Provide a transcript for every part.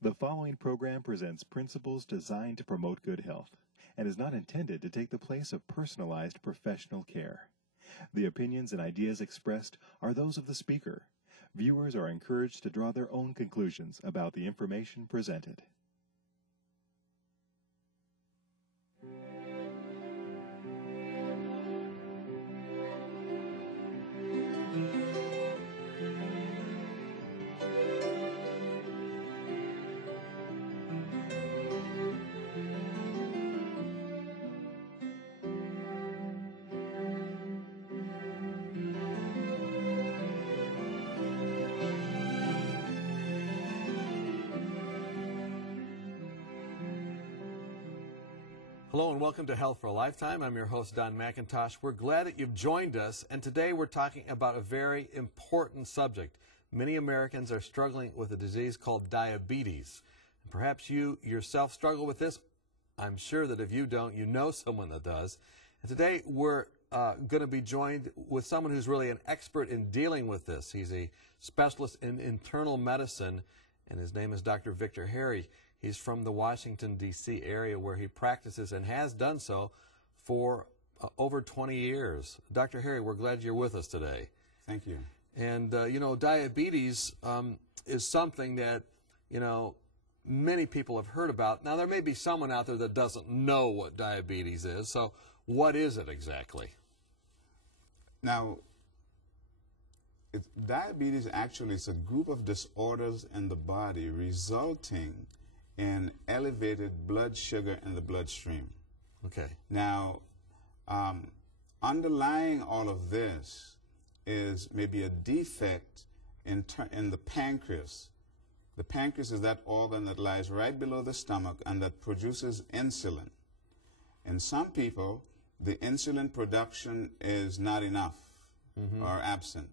The following program presents principles designed to promote good health and is not intended to take the place of personalized professional care. The opinions and ideas expressed are those of the speaker. Viewers are encouraged to draw their own conclusions about the information presented. Hello and welcome to Health for a Lifetime. I'm your host, Don McIntosh. We're glad that you've joined us, and today we're talking about a very important subject. Many Americans are struggling with a disease called diabetes. And perhaps you yourself struggle with this. I'm sure that if you don't, you know someone that does. And today we're going to be joined with someone who's really an expert in dealing with this. He's a specialist in internal medicine, and his name is Dr. Victor Harry. He's from the Washington, D.C. area where he practices and has done so for over 20 years. Dr. Harry, we're glad you're with us today. Thank you. And, diabetes is something that, many people have heard about. Now, there may be someone out there that doesn't know what diabetes is. So what is it exactly? Now, diabetes actually is a group of disorders in the body resulting in elevated blood sugar in the bloodstream. Okay. Now, underlying all of this is maybe a defect in the pancreas. The pancreas is that organ that lies right below the stomach and that produces insulin. In some people, the insulin production is not enough or absent.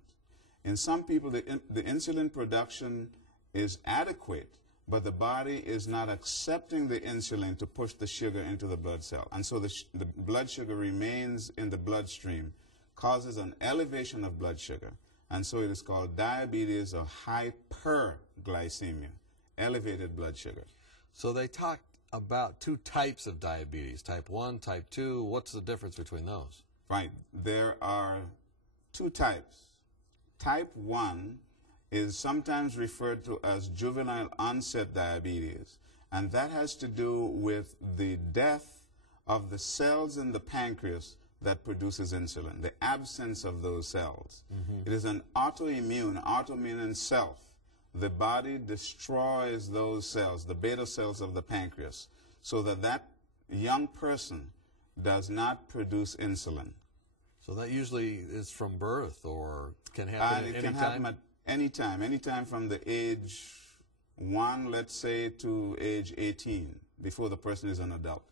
In some people, the insulin production is adequate, but the body is not accepting the insulin to push the sugar into the blood cell. And so the blood sugar remains in the bloodstream, causes an elevation of blood sugar. And so it is called diabetes or hyperglycemia, elevated blood sugar. So they talked about two types of diabetes, type 1, type 2. What's the difference between those? Right. There are two types. Type 1 is sometimes referred to as juvenile onset diabetes, and that has to do with the death of the cells in the pancreas that produces insulin, the absence of those cells. It is an autoimmune in self. The body destroys those cells, the beta cells of the pancreas, so that that young person does not produce insulin. So that usually is from birth or can happen at any time? Anytime from the age 1, let's say, to age 18, before the person is an adult.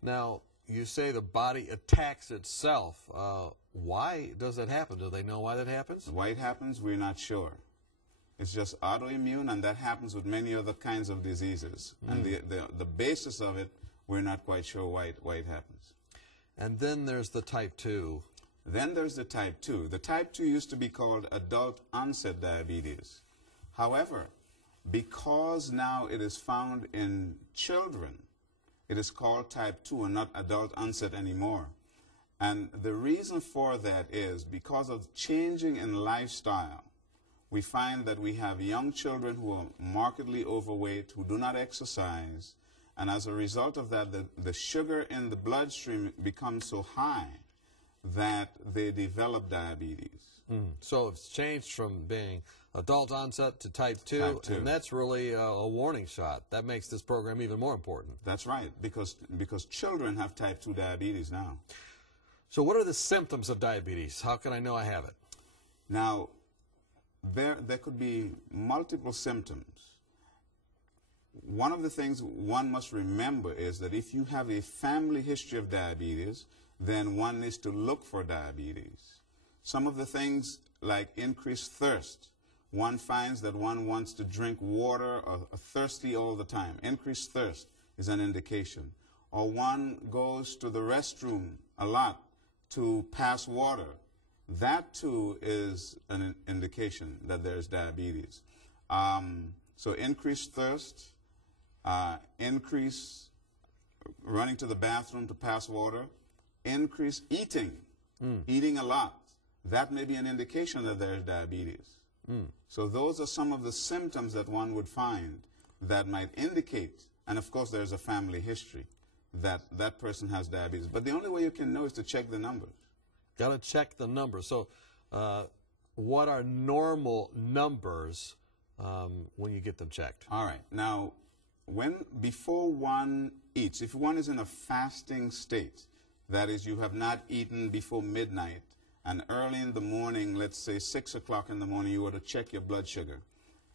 Now, you say the body attacks itself. Why does that happen? Do they know why that happens? Why it happens, we're not sure. It's just autoimmune, and that happens with many other kinds of diseases. And the basis of it, we're not quite sure why it happens. And then there's the type 2. Then there's the type 2. The type 2 used to be called adult onset diabetes. However, because now it is found in children, it is called type 2 and not adult onset anymore. And the reason for that is because of changing in lifestyle. We find that we have young children who are markedly overweight, who do not exercise, and as a result of that, the sugar in the bloodstream becomes so high that they develop diabetes. So it's changed from being adult onset to type 2, and that's really a warning shot. That makes this program even more important. That's right, because children have type 2 diabetes now. So what are the symptoms of diabetes? How can I know I have it? Now, there could be multiple symptoms. One of the things one must remember is that if you have a family history of diabetes, then one needs to look for diabetes. Some of the things like increased thirst. One finds that one wants to drink water or thirsty all the time. Increased thirst is an indication. Or one goes to the restroom a lot to pass water. That too is an indication that there's diabetes. So increased thirst, increase running to the bathroom to pass water, increase eating, eating a lot. That may be an indication that there is diabetes. So those are some of the symptoms that one would find that might indicate, and of course there's a family history, that that person has diabetes. But the only way you can know is to check the numbers. Got to check the numbers. So what are normal numbers when you get them checked? All right. Now, before one eats, if one is in a fasting state, that is, you have not eaten before midnight, and early in the morning, let's say 6 o'clock in the morning, you were to check your blood sugar.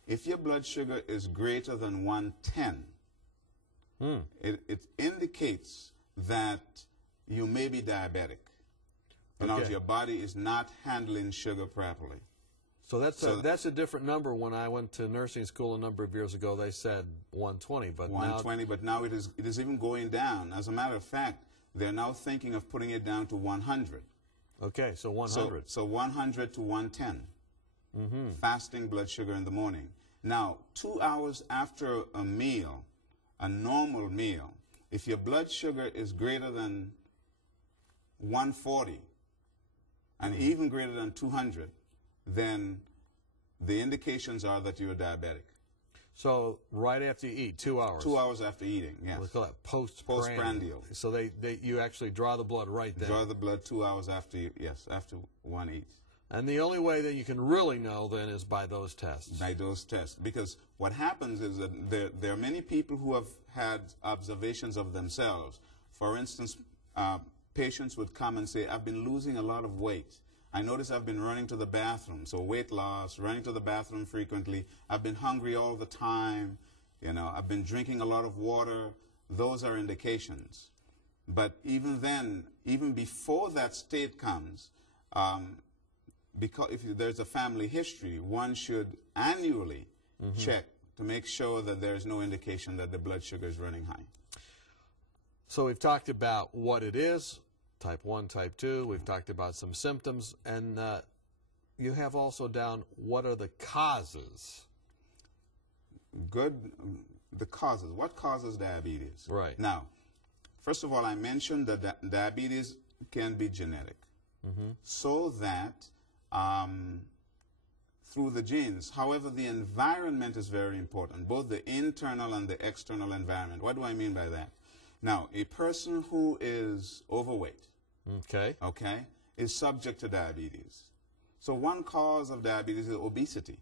If your blood sugar is greater than 110, it indicates that you may be diabetic. In other words, your body is not handling sugar properly. So that's a different number. When I went to nursing school a number of years ago, they said 120, but 120, but now it is even going down. As a matter of fact, they're now thinking of putting it down to 100. Okay, so 100. So 100 to 110. Fasting blood sugar in the morning. Now, 2 hours after a meal, a normal meal, if your blood sugar is greater than 140 and even greater than 200, then the indications are that you're diabetic. So right after you eat, 2 hours. 2 hours after eating, yes. We call that postprandial. So you actually draw the blood right then. Draw the blood 2 hours after after one eats. And the only way that you can really know then is by those tests. By those tests. Because what happens is that there are many people who have had observations of themselves. For instance, patients would come and say, I've been losing a lot of weight. I notice I've been running to the bathroom. So weight loss, running to the bathroom frequently. I've been hungry all the time. You know, I've been drinking a lot of water. Those are indications. But even then, even before that state comes, because if there's a family history, one should annually check to make sure that there's no indication that the blood sugar is running high. So we've talked about what it is, type 1, type 2. We've talked about some symptoms, and you have also down what are the causes. Good. The causes. What causes diabetes? Right. Now, first of all, I mentioned that diabetes can be genetic. So that through the genes. However, the environment is very important, both the internal and the external environment. What do I mean by that? Now, a person who is overweight, is subject to diabetes. So one cause of diabetes is obesity.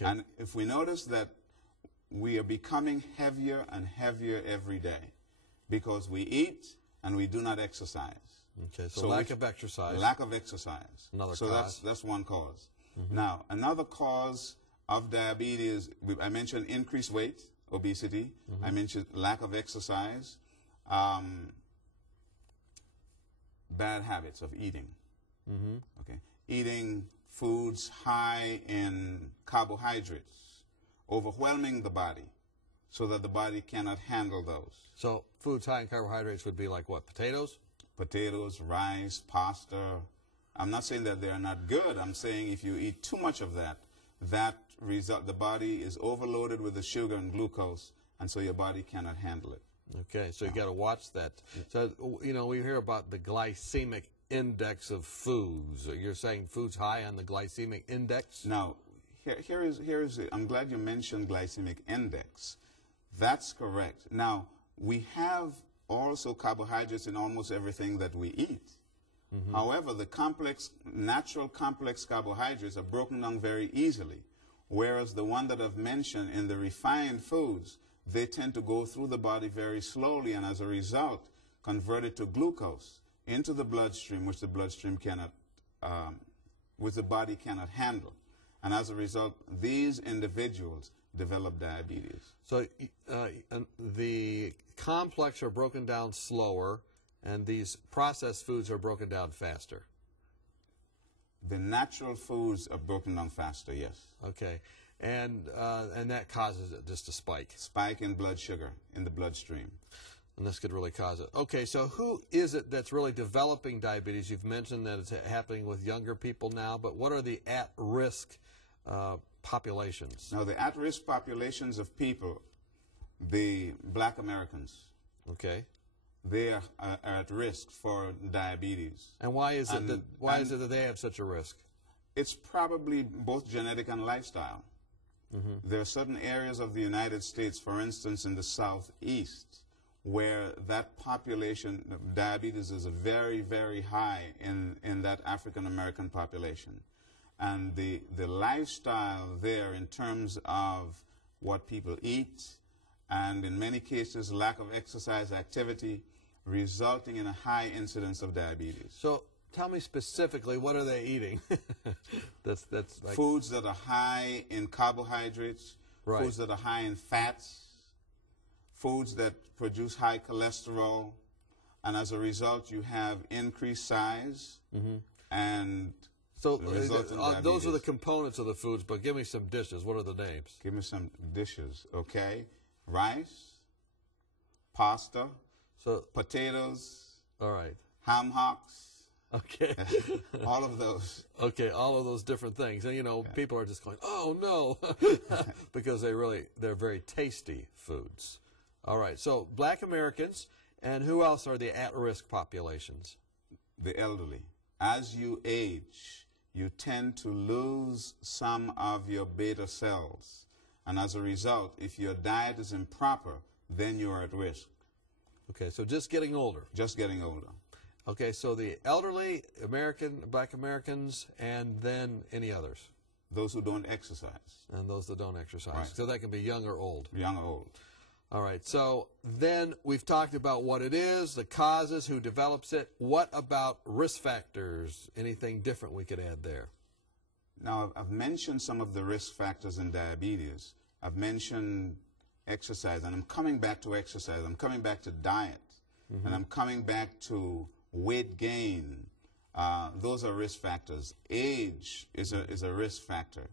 And if we notice that we are becoming heavier and heavier every day because we eat and we do not exercise. So lack of exercise. Lack of exercise. Another so cause. that's one cause. Now, another cause of diabetes, I mentioned increased weight, obesity. I mentioned lack of exercise. Bad habits of eating. Eating foods high in carbohydrates, overwhelming the body so that the body cannot handle those. So foods high in carbohydrates would be like what? Potatoes? Potatoes, rice, pasta. I'm not saying that they're not good. I'm saying if you eat too much of that, the body is overloaded with the sugar and glucose, and so your body cannot handle it. Okay, so you got to watch that. So, you know, we hear about the glycemic index of foods. You're saying foods high on the glycemic index? Now, I'm glad you mentioned glycemic index. That's correct. Now, we have also carbohydrates in almost everything that we eat. However, the natural complex carbohydrates are broken down very easily, whereas the one that I've mentioned in the refined foods, they tend to go through the body very slowly and as a result convert it to glucose into the bloodstream, which the bloodstream cannot, which the body cannot handle. And as a result, these individuals develop diabetes. So the complex are broken down slower, and these processed foods are broken down faster. The natural foods are broken down faster, yes. Okay. And that causes it just to spike. Spike in blood sugar in the bloodstream. And this could really cause it. Okay, so who is it that's really developing diabetes? You've mentioned that it's happening with younger people now, but what are the at-risk populations? Now, the at-risk populations of people, the black Americans, Okay. they are at risk for diabetes. And why is it And- that is it that they have such a risk? It's probably both genetic and lifestyle. There are certain areas of the United States, for instance, in the southeast, where that population of diabetes is very, very high in that African American population. And the lifestyle there in terms of what people eat, and in many cases lack of exercise activity, resulting in a high incidence of diabetes. So tell me specifically, what are they eating? that's like Foods that are high in carbohydrates, Right. foods that are high in fats, foods that produce high cholesterol, and as a result you have increased size and so the result in those are the diabetes. components of the foods, but give me some dishes. What are the names? Give me some dishes, okay? Rice, pasta, So, potatoes, all right. ham hocks, Okay. all of those. Okay, all of those different things. And, you know, people are just going, oh, no, because they're very tasty foods. All right, so black Americans, and who else are the at-risk populations? The elderly. As you age, you tend to lose some of your beta cells. And as a result, if your diet is improper, then you're at risk. Okay, so just getting older. Just getting older. Okay, so the elderly, black Americans, and then any others, Those who don't exercise, and those that don't exercise. Right. So that can be young or old. young or old. All right, so then we've talked about what it is, the causes, who develops it. What about risk factors? Anything different we could add there? Now, I've mentioned some of the risk factors in diabetes. I've mentioned exercise, and I'm coming back to exercise. I'm coming back to diet, and I'm coming back to weight gain. Those are risk factors. Age is a risk factor.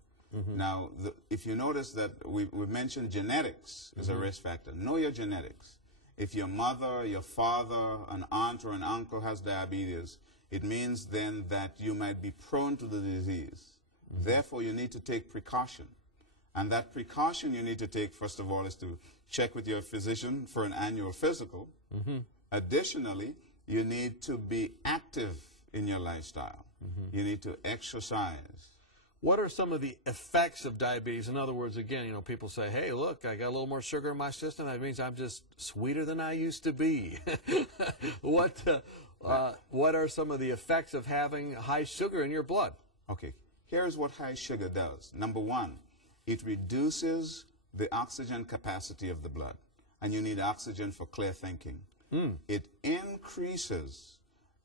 Now, if you notice that we mentioned genetics is a risk factor. Know your genetics. If your mother, your father, an aunt, or an uncle has diabetes, it means then that you might be prone to the disease. Therefore, you need to take precaution. And that precaution you need to take, first of all, is to check with your physician for an annual physical. Additionally, you need to be active in your lifestyle. You need to exercise. What are some of the effects of diabetes? In other words, again, you know, people say, hey, look, I got a little more sugar in my system. That means I'm just sweeter than I used to be. What are some of the effects of having high sugar in your blood? Okay, here's what high sugar does. Number one, it reduces the oxygen capacity of the blood. And you need oxygen for clear thinking. It increases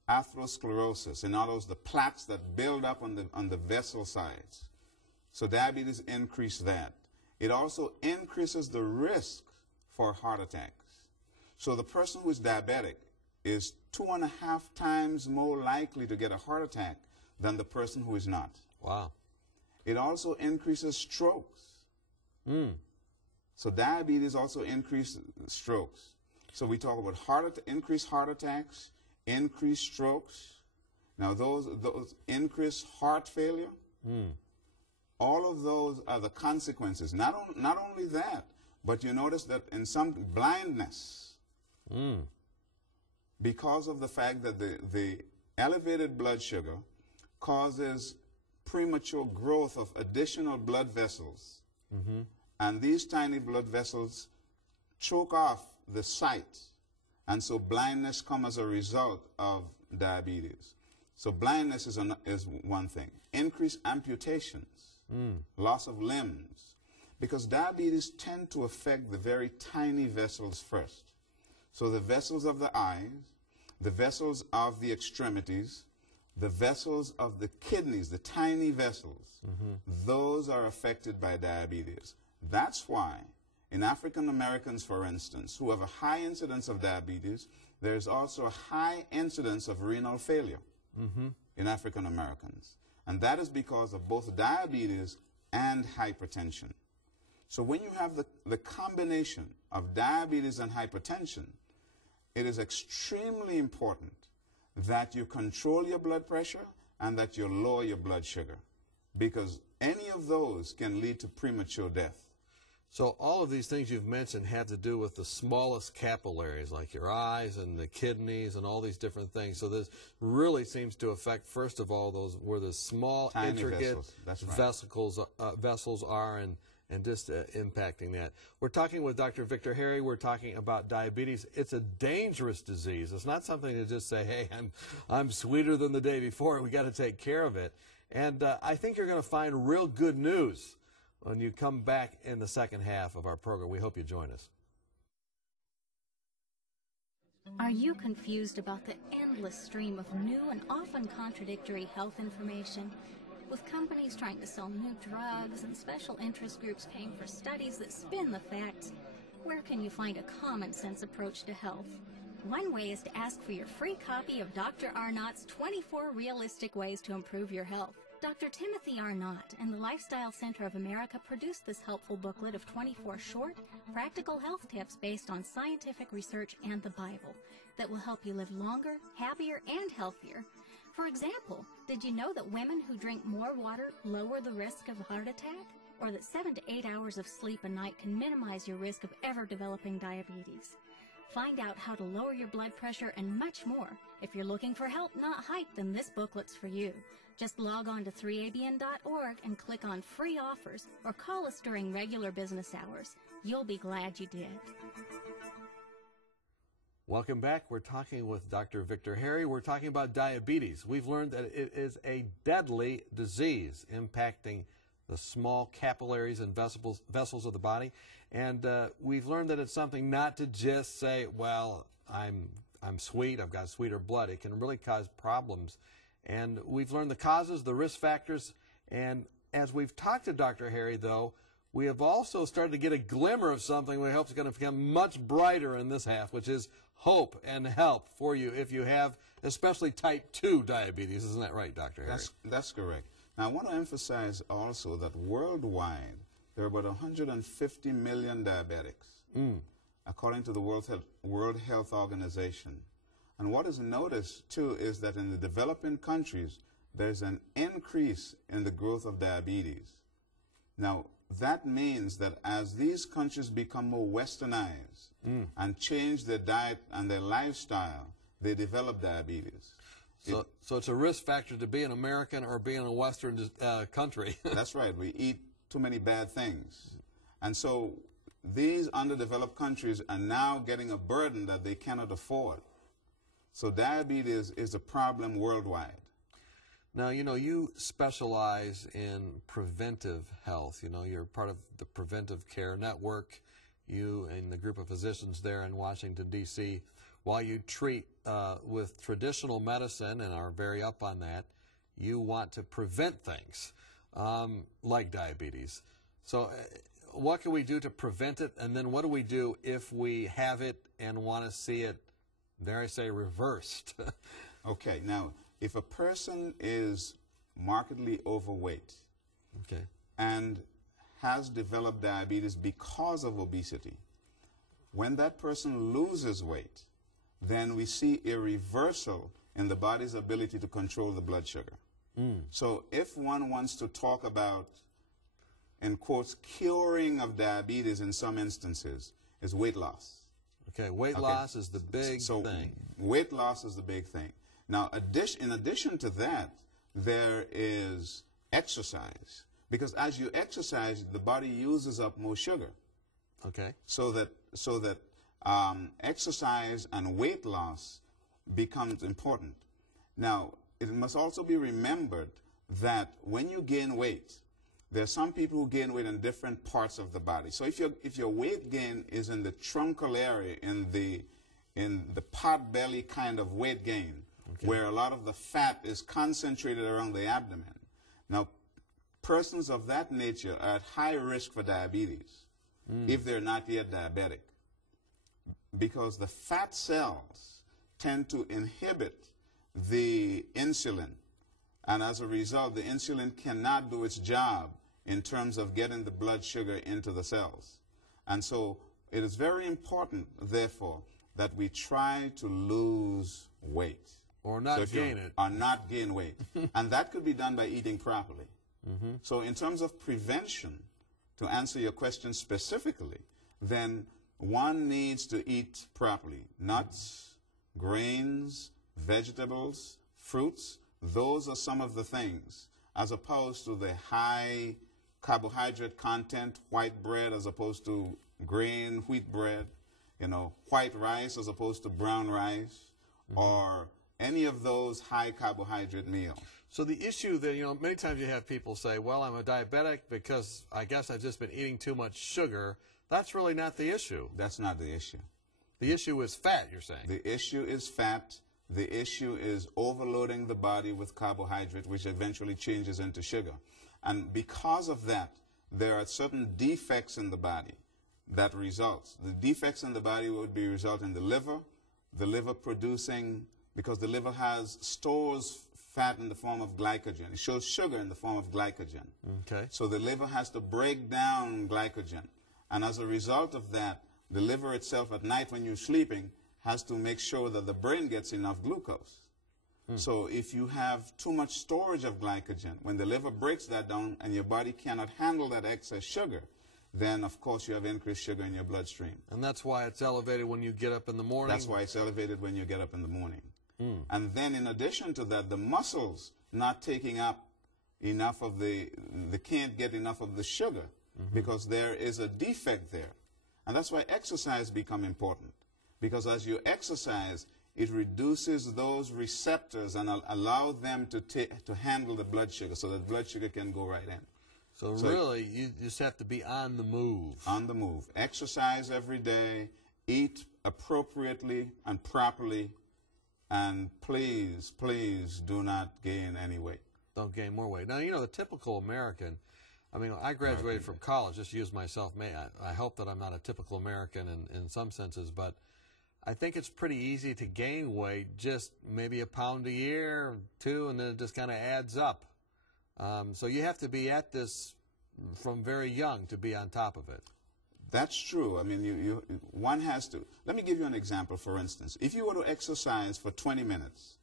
atherosclerosis, in other words, the plaques that build up on the vessel sides. So diabetes increases that. It also increases the risk for heart attacks. So the person who is diabetic is 2.5 times more likely to get a heart attack than the person who is not. Wow. It also increases strokes. So diabetes also increases strokes. So we talk about increased heart attacks, increased strokes. Now those increased heart failure, all of those are the consequences. Not only that, but you notice that in some blindness, because of the fact that the elevated blood sugar causes premature growth of additional blood vessels. And these tiny blood vessels choke off the sight. And so blindness comes as a result of diabetes. So blindness is one thing. Increased amputations, loss of limbs. Because diabetes tend to affect the very tiny vessels first. So the vessels of the eyes, the vessels of the extremities, the vessels of the kidneys, the tiny vessels, those are affected by diabetes. That's why in African Americans, for instance, who have a high incidence of diabetes, there's also a high incidence of renal failure in African Americans. And that is because of both diabetes and hypertension. So when you have the combination of diabetes and hypertension, it is extremely important that you control your blood pressure and that you lower your blood sugar, because any of those can lead to premature death. So all of these things you've mentioned have to do with the smallest capillaries, like your eyes and the kidneys and all these different things. So this really seems to affect, first of all, those where the small, Tiny intricate vessels. That's right. vessels are, and just impacting that. We're talking with Dr. Victor Harry. We're talking about diabetes. It's a dangerous disease. It's not something to just say, hey, I'm sweeter than the day before. We got to take care of it. And I think you're going to find real good news when you come back in the second half of our program. We hope you join us. Are you confused about the endless stream of new and often contradictory health information? With companies trying to sell new drugs and special interest groups paying for studies that spin the facts, where can you find a common sense approach to health? One way is to ask for your free copy of Dr. Arnott's 24 Realistic Ways to Improve Your Health. Dr. Timothy Arnott and the Lifestyle Center of America produced this helpful booklet of 24 short, practical health tips based on scientific research and the Bible that will help you live longer, happier, and healthier. For example, did you know that women who drink more water lower the risk of a heart attack? Or that 7 to 8 hours of sleep a night can minimize your risk of ever developing diabetes? Find out how to lower your blood pressure and much more. If you're looking for help, not hype, then this booklet's for you. Just log on to 3abn.org and click on free offers or call us during regular business hours. You'll be glad you did. Welcome back. We're talking with Dr. Victor Harry. We're talking about diabetes. We've learned that it is a deadly disease impacting the small capillaries and vessels of the body. And we've learned that it's something not to just say, well, I'm sweet, I've got sweeter blood. It can really cause problems. And we've learned the causes, the risk factors. And as we've talked to Dr. Harry, though, we have also started to get a glimmer of something we hope is going to become much brighter in this half, which is hope and help for you if you have especially type 2 diabetes. Isn't that right, Dr. Harry? That's correct. Now, I want to emphasize also that worldwide, there are about 150 million diabetics, according to the World Health Organization. And what is noticed, too, is that in the developing countries, there's an increase in the growth of diabetes. Now, that means that as these countries become more westernized and change their diet and their lifestyle, they develop diabetes. So it's a risk factor to be an American or be in a Western country. That's right. We eat too many bad things. And so these underdeveloped countries are now getting a burden that they cannot afford. So diabetes is a problem worldwide. Now, you know, you specialize in preventive health. You know, you're part of the Preventive Care Network, you and the group of physicians there in Washington, D.C. While you treat with traditional medicine and are very up on that, you want to prevent things like diabetes. So what can we do to prevent it? And then what do we do if we have it and want to see it, dare I say, reversed? Okay, now, if a person is markedly overweight and has developed diabetes because of obesity, when that person loses weight, then we see a reversal in the body's ability to control the blood sugar. So if one wants to talk about, in quotes, curing of diabetes in some instances, is weight loss. Okay, weight loss is the big thing. Weight loss is the big thing. Now, in addition to that, there is exercise. Because as you exercise, the body uses up more sugar. Okay. So that exercise and weight loss becomes important. Now, it must also be remembered that when you gain weight, there are some people who gain weight in different parts of the body. So if your weight gain is in the truncal area, in the pot belly kind of weight gain, where a lot of the fat is concentrated around the abdomen. Now, persons of that nature are at high risk for diabetes if they're not yet diabetic, because the fat cells tend to inhibit the insulin, and as a result, the insulin cannot do its job in terms of getting the blood sugar into the cells. And so it is very important, therefore, that we try to lose weight. Or not gain it. Or not gain weight. And that could be done by eating properly. So in terms of prevention, to answer your question specifically, then one needs to eat properly. Nuts, grains, vegetables, fruits, those are some of the things, as opposed to the high carbohydrate content, white bread as opposed to grain, wheat bread, you know, white rice as opposed to brown rice, or any of those high carbohydrate meals. So the issue that, you know, many times you have people say, well, I'm a diabetic because I guess I've just been eating too much sugar. That's really not the issue. That's not the issue. The issue is fat, you're saying. The issue is fat. The issue is overloading the body with carbohydrate, which eventually changes into sugar. And because of that, there are certain defects in the body that results. The defects in the body would be result in the liver producing, because the liver stores fat in the form of glycogen. It shows sugar in the form of glycogen. Okay. So the liver has to break down glycogen. And as a result of that, the liver itself at night when you're sleeping has to make sure that the brain gets enough glucose. So if you have too much storage of glycogen, when the liver breaks that down and your body cannot handle that excess sugar, then of course you have increased sugar in your bloodstream. And that's why it's elevated when you get up in the morning? That's why it's elevated when you get up in the morning. And then in addition to that, the muscles not taking up enough of they can't get enough of the sugar because there is a defect there. And that's why exercise becomes important. Because as you exercise, it reduces those receptors and allow them to handle the blood sugar so that blood sugar can go right in. So really, you just have to be on the move. On the move. Exercise every day, eat appropriately and properly, and please, please do not gain any weight. Don't gain more weight. Now, you know, the typical American, I mean, I graduated from college, just use myself. I hope that I'm not a typical American in some senses, but I think it's pretty easy to gain weight, just maybe a pound a year, or two, and then it just kind of adds up. So you have to be at this from very young to be on top of it. That's true. I mean, one has to. Let me give you an example, for instance. If you were to exercise for 20 minutes,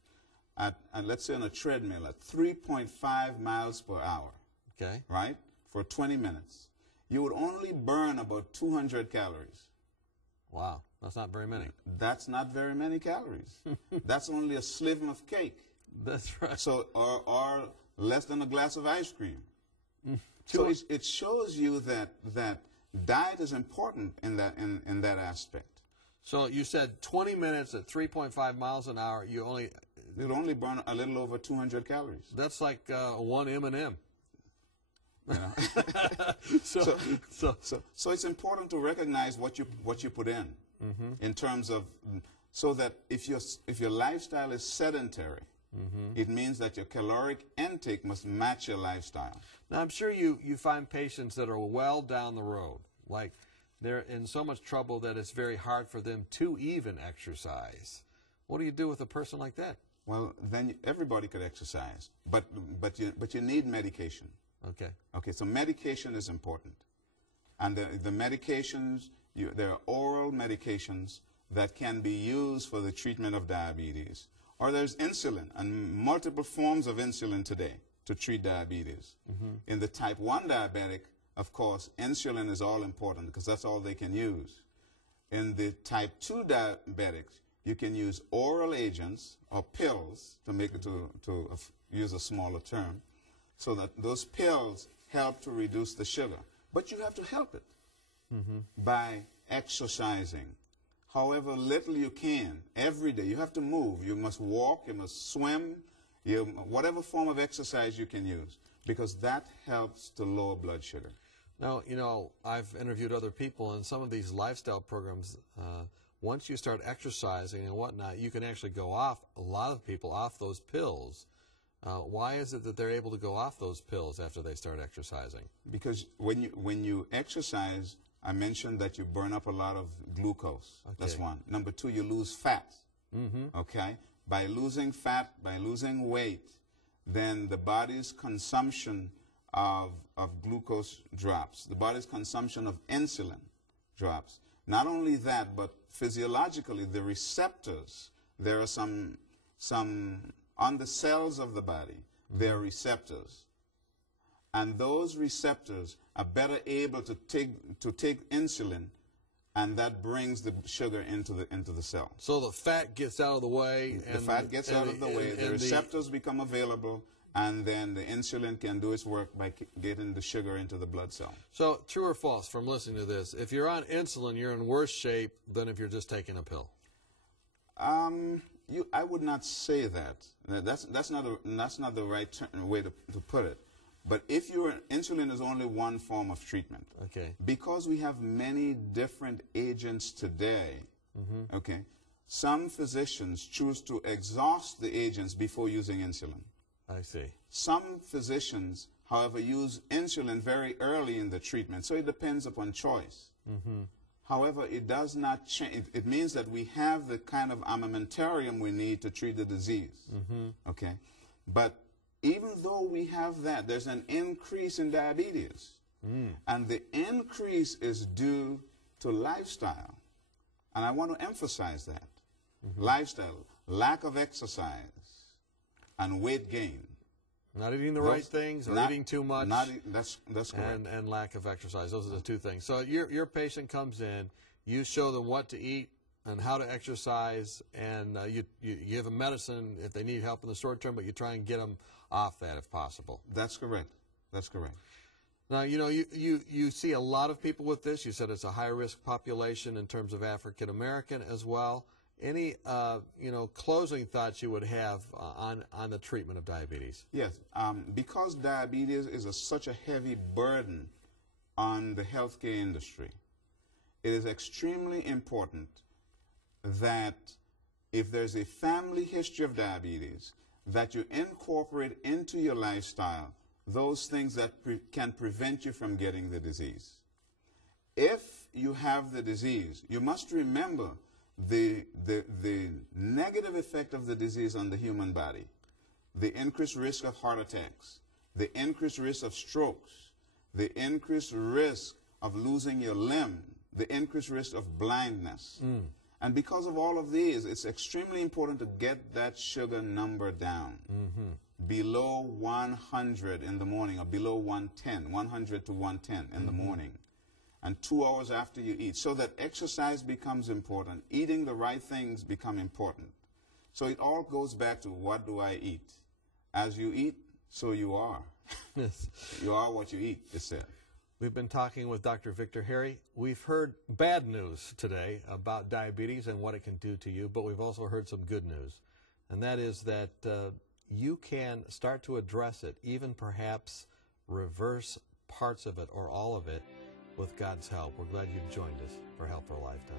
let's say on a treadmill at 3.5 miles per hour, okay, right, for 20 minutes, you would only burn about 200 calories. Wow, that's not very many. That's not very many calories. That's only a sliver of cake. That's right. So, or less than a glass of ice cream. So it shows you that diet is important in that aspect. So you said 20 minutes at 3.5 miles an hour, you only burn a little over 200 calories. That's like one M&M. You know? So it's important to recognize what you put in terms of, so that if your lifestyle is sedentary, it means that your caloric intake must match your lifestyle. Now, I'm sure you find patients that are well down the road, like they're in so much trouble that it's very hard for them to even exercise. What do you do with a person like that? Well, then everybody could exercise, but you need medication. Okay. Okay, so medication is important. And the medications, there are oral medications that can be used for the treatment of diabetes. Or there's insulin, and multiple forms of insulin today to treat diabetes. In the type 1 diabetic, of course, insulin is all important because that's all they can use. In the type 2 diabetics, you can use oral agents or pills, to make it to use a smaller term, so that those pills help to reduce the sugar. But you have to help it by exercising. However little you can, every day. You have to move. You must walk, you must swim, whatever form of exercise you can use, because that helps to lower blood sugar. Now, you know, I've interviewed other people, and some of these lifestyle programs, once you start exercising and whatnot, you can actually go off, a lot of people, off those pills. Why is it that they're able to go off those pills after they start exercising? Because when you exercise, I mentioned that you burn up a lot of glucose. Okay. That's one. Number two, you lose fat. Okay? By losing fat, by losing weight, then the body's consumption of glucose drops. The body's consumption of insulin drops. Not only that, but physiologically, the receptors, there are some on the cells of the body, there are receptors. And those receptors are better able to take insulin, and that brings the sugar into the cell. So the fat gets out of the way. The fat gets out of the way, the receptors become available, and then the insulin can do its work by getting the sugar into the blood cell. So true or false from listening to this, if you're on insulin, you're in worse shape than if you're just taking a pill? I would not say that. That's not the right way to put it. But if insulin is only one form of treatment. Okay. Because we have many different agents today, okay, some physicians choose to exhaust the agents before using insulin. I see. Some physicians, however, use insulin very early in the treatment, so it depends upon choice. However, it does not change. It means that we have the kind of armamentarium we need to treat the disease. Okay? But even though we have that, there's an increase in diabetes. And the increase is due to lifestyle. And I want to emphasize that. Lifestyle, lack of exercise, and weight gain. Not eating the right things, or eating too much. That's correct. And lack of exercise. Those are the two things. So your patient comes in, you show them what to eat and how to exercise, and you give them medicine if they need help in the short term, but you try and get them off that if possible. That's correct. That's correct. Now, you know, you see a lot of people with this. You said it's a high-risk population in terms of African American as well. Any, closing thoughts you would have on the treatment of diabetes? Yes. Because diabetes is such a heavy burden on the healthcare industry, it is extremely important that if there's a family history of diabetes, that you incorporate into your lifestyle those things that can prevent you from getting the disease. If you have the disease, you must remember the negative effect of the disease on the human body, the increased risk of heart attacks, the increased risk of strokes, the increased risk of losing your limb, the increased risk of blindness. And because of all of these, it's extremely important to get that sugar number down. Below 100 in the morning, or below 110, 100 to 110 in the morning. And 2 hours after you eat, so that exercise becomes important. Eating the right things become important. So it all goes back to, what do I eat? As you eat, so you are. Yes. You are what you eat, it said. We've been talking with Dr. Victor Harry. We've heard bad news today about diabetes and what it can do to you, but we've also heard some good news. And that is that you can start to address it, even perhaps reverse parts of it or all of it, with God's help. We're glad you've joined us for Health for a Lifetime.